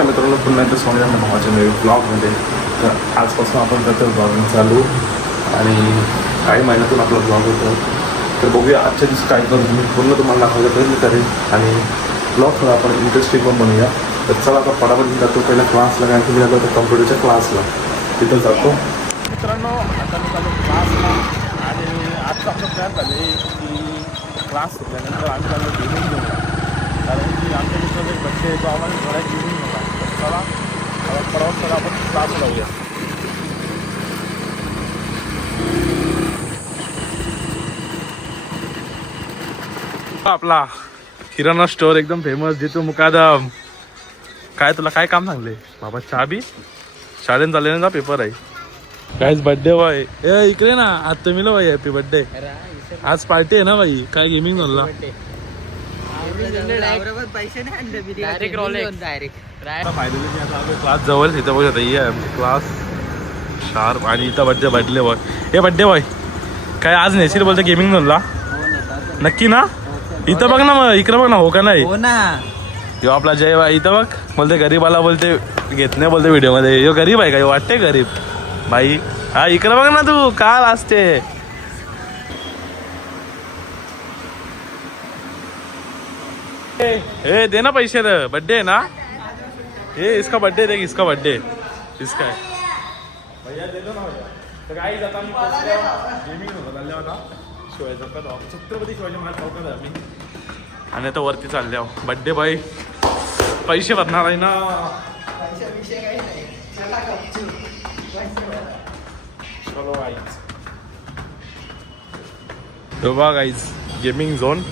मित्रांनो पुन्हा एकदा स्वामी माझ्या नवीन ब्लॉगमध्ये. तर आजपासून आपण करतो ब्लॉगिंग चालू आणि काही महिन्यातून आपला ब्लॉग होतो. तर बघूया आजच्या दिवशी काय करू मी पूर्ण तुम्हाला दाखवायचा प्रयत्न करेन आणि ब्लॉग थोडा आपण इंटरेस्टिंग पण बनवूया. तर चला आता फटाफट जातो पहिला क्लासला, कारण की मी जातो आता कम्प्युटरच्या क्लासला, तिथं जातो. मित्रांनो आता मी चालू क्लासला आणि आजचं आपलं प्लॅन झालं आहे की क्लास सुटल्यानंतर आम्ही चालू गेमिंग घेऊया, कारण की आमच्या मित्राचा एक बड्डे आहे तो आम्हाला थोडा गेमिंग होता. तर चला परवा चला आपण क्लास लावूया. आपला किराणा स्टोअर एकदम फेमस जितू मुकादम. काय तुला काय काम सांगले बाबा? चहा बी शाळेत चालले ना, पेपर आहे. काहीच बड्डे बॉय ए इकडे ना, आज तुम्ही लो भाई हॅपी बड्डे. आज पार्टी आहे ना भाई? काय गेमिंग झाला क्लास जवळ इथं बघ क्लास शार्प आणि इथं बड्डे बड्डे बॉय. हे बड्डे बॉय काय आज नेशील बोलते गेमिंग झाला नक्की ना? इथं बघ ना, मग इकडे बघ ना. हो का नाही? हो ना. यो आपला जय भाई इथं बघ बोलते गरीबाला बोलते घेत नाही बोलते व्हिडिओ मध्ये. यो गरीब आहे का? वाटते गरीब भाई. हा इकडे बघ ना तू काल असते. ए दे ना पैसे रे, बर्थडे है ना ये. इसका बर्थडे देख, इसका बर्थडे इसका है भैया, दे दो ना भैया. तर काही जाता मी गेमिंग होता चालल्या शिवाय चौकात, छत्रपती शिवाजी महाराज चौकात आहे आम्ही. आणि आता वरती चालले आहो. बड्डे बाई पैसे भरणार आहे ना. चलो गाईज, बघा गाईज गेमिंग झोन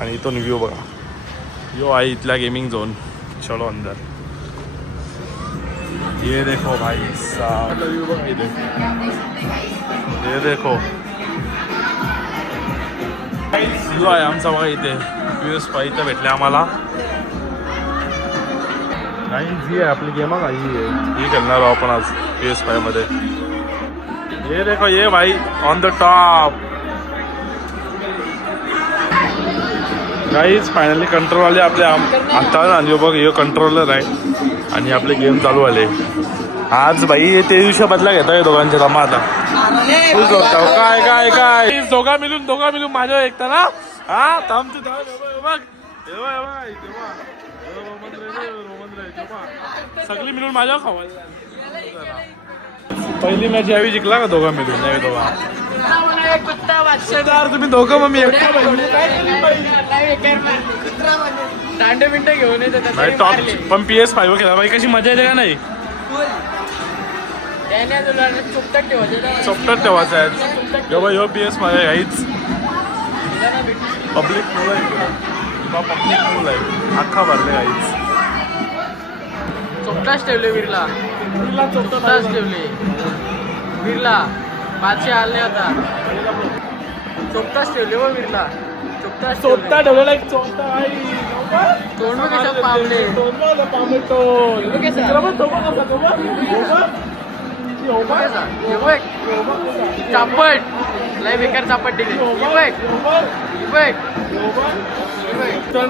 आणि इथून व्ह्यू बघा. यो आहे इथला गेमिंग झोन. चलो अंदर. ये देखो भाई साहब, व्यू बघा इथे. ये देखो व्ह्यू आहे आमचा बघा इथे. PS5 इथं भेटले आम्हाला. नाही जी आहे आपली गेम आहे ही खेळणार आहोत आपण आज PS5 मध्ये. ये देखो ये भाई on the top. Guys finally control आले आपले आता. आणि बघ हे कंट्रोलर आहे आणि आपले गेम चालू आले आज. भाई ते दिवशी बदला घेता दोघांच्या जमा आता. काय काय काय दोघा मिळून माझ्या एकटा ना. हा थांबते बघ सगळी मिळून माझ्या खवायला. पहिली मॅच यावी जिंकला का दोघा मिळून? नाही दोघा तुम्ही दोघं मग मी एकटा. घेऊन येते टॉप पण PS5 खेळा बाई, कशी मजा येते का नाही? चोपटात ठेवायचं आहे यो बाई. हो PS5 आहे काहीच. पब्लिक पूल आहे, पब्लिक पूल आहे अख्खा भरले काहीच. चोपटाच ठेवले बिर्ला. चोपटाच ठेवले बिर्ला. पाचशे आले आता. चोपटाच ठेवले हो बिर्ला. चोपटा ठेवलेला एक चोपटा आहे. तोंड कशा पावले. चापट लय बेकार चापट दिले.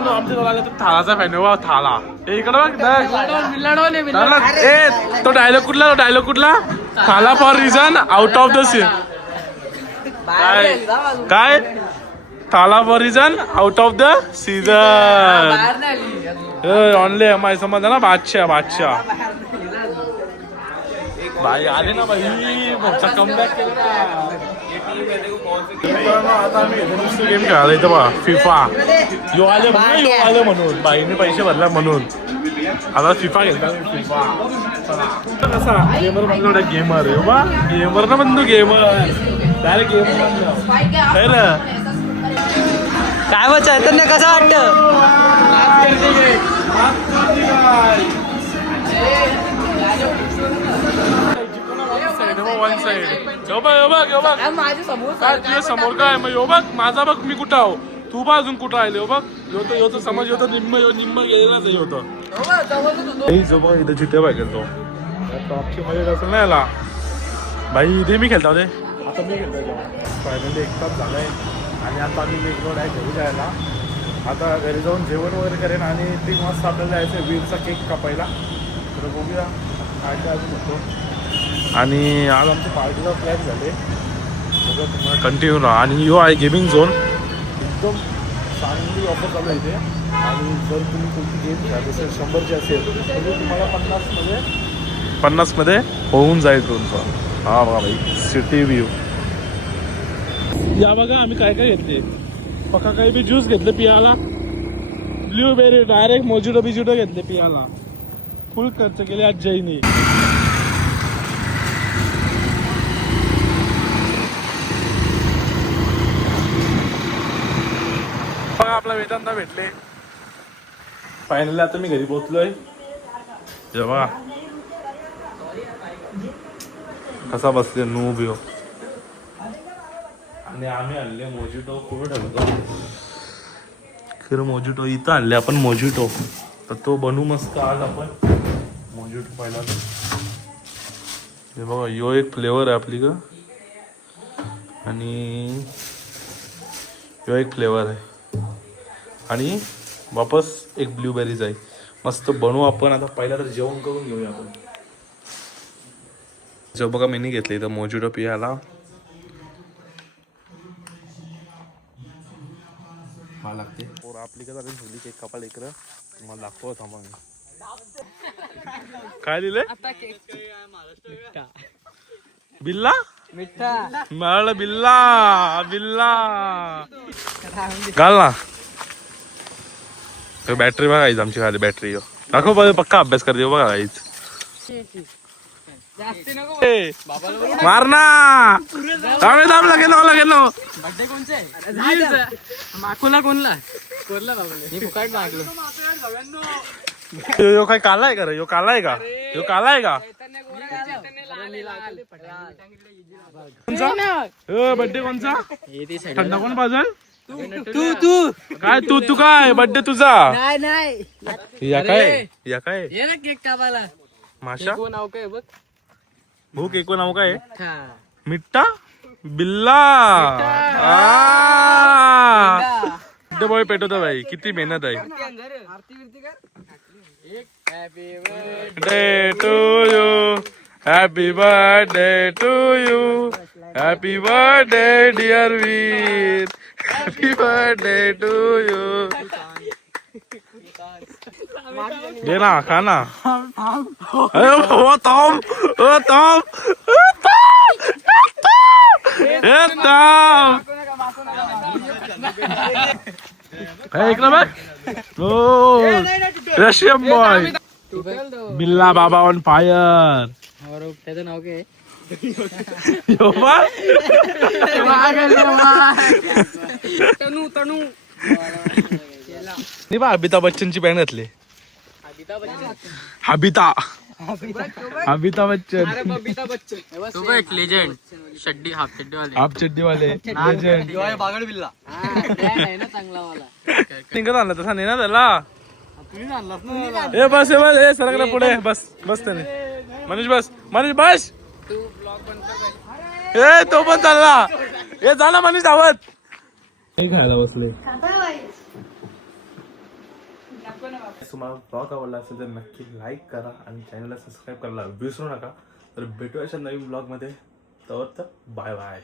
आमच्या आले तर थालाचा फॅन आहे. थाला इकडं मिलाडवाले. ए तो डायलॉग कुठला? Thala for reason out of the scene. काय Thala for reason out of the season. Only M समजा ना. बादशाह भाई आले ना भाई. कमबॅक केला. आता आम्ही दुसरी गेम खेळायला इथं बघा फिफा. यो आले म्हणून बाईने पैसे भरला म्हणून आता फिफा घेतला. फिफा कसा गेमर म्हणलो गेमर आहे बा. गेमर ना म्हणतो गेमर डायरेक्ट गेमर. काय मग चैतन्य कसं वाटतं? वन साइड माझ्या समोर काय मग यो बघ माझा बघ मी कुठं आहो, तू बा अजून कुठं आले. बघ यो तर समज होतं निम्म गेलेलाच होतं. इथं जिथे पाहिजे तो टॉपची मजा असेल ना याला भाई. इथे मी खेळता होते. आता मी खेळतो फायनली 1 तास झालाय आणि आता आम्ही एक रोड आहे घरी जायला. आता घरी जाऊन जेवण वगैरे करेन आणि 3 वाजता आपल्याला जायचं वीरचा केक कापायला. तर बघूया काय काय अजून होतो. आणि आज आमच्या पार्टीचा प्लॅन झाले सगळं तुम्हाला कंटिन्यू राहा. आणि यो आहे गेमिंग झोन, एकदम चांगली ऑफर चालू आहे इथे. आणि जर तुम्ही कोणती गेम खेळत असेल 100ची असेल तर तुम्हाला 50मध्ये होऊन जाईल तुमचं. हा बघा भाई सिटी व्ह्यू. या बघा आम्ही काय काय घेतले. पक्का काही बी ज्यूस घेतलं पियाला, ब्लूबेरी डायरेक्ट मोजिटो बिजिटो घेतले पियाला. फुल खर्च केले आज जैनी. आपला वेदांता भेटले फायनली. आता मी घरी पोहोचलोय. जेव्हा कसा बसले नूब यो. आणि आम्ही आणले मोजिटो. कुठं ठेवतो खरं मोजिटो इथं आणले आपण मोजिटो. तर तो बनवू मस्त आज आपण मोजिटो पहिला. हे बघा यो एक फ्लेवर आहे आपली का. आणि यो एक फ्लेवर आहे आणि वापस एक ब्लूबेरीज आहे. मस्त बनवू आपण आता. पहिला तर जेवण करून घेऊया आपण. जो बघा मी घेतली इथं मोजिटो पियाला. मला लागते आपली का झाली झुली केक कापायला इकडं. मला लागतो थांबा. काय लिहिलंय बिल्ला मिठा मला बिल्ला बिल्ला घाल ना. बॅटरी बघायची आमची खाली बॅटरी. दाखव बघ पक्का अभ्यास करते बघा गाईच. मार ना दाम लागेल. बड्डे कोणचे माकुला कोणला कोणला बाबा फुकाट मागलो. यो काय कालाय का रे. यो कालाय का. यो कालाय का कोणचा बड्डे कोणचा. थंड कोण पाजल तू काय तू काय बड्डे तुझा. नाही या काय ये ना केक कापायला. माशा नाव काय बघ. भूक एक नाव काय हा मिट्टा बिल्ला. बड्डे बॉय पेटवतो भाई. किती मेहनत आहे. Happy birthday to you. Happy birthday to you. Happy birthday dear Veer. Happy birthday to you. घे ना खा ना. ओ टॉम ऐकलं बघ. हो रशियन बॉय बिल्ला बाबा ऑन फायर. त्याचं नाव काय तनू नाही बा अमिताभ बच्चनची पॅन्ट घातली. अमिताभ बच्चन तो एक लेजेंड शड्डी हाफ चड्डी वाले हाफ चड्डी वाले लेजेंड. बागड बिल्ला आहे ना चांगला मला. निघत आणला तसा नाही ना त्याला. तुम्ही आणलास ना. ए बस ए सरकला पुढे बस त्याने. मनीष बस. तू ब्लॉग बंद कर. ए तो पण चालला. ए झाला मनीष धावत. हे खायला बसले. तुम्हाला ब्लॉग आवडला असेल तर नक्की लाईक करा आणि चॅनलला सबस्क्राईब करायला विसरू नका. तर भेटूया अशा नवीन ब्लॉगमध्ये. तर बाय बाय.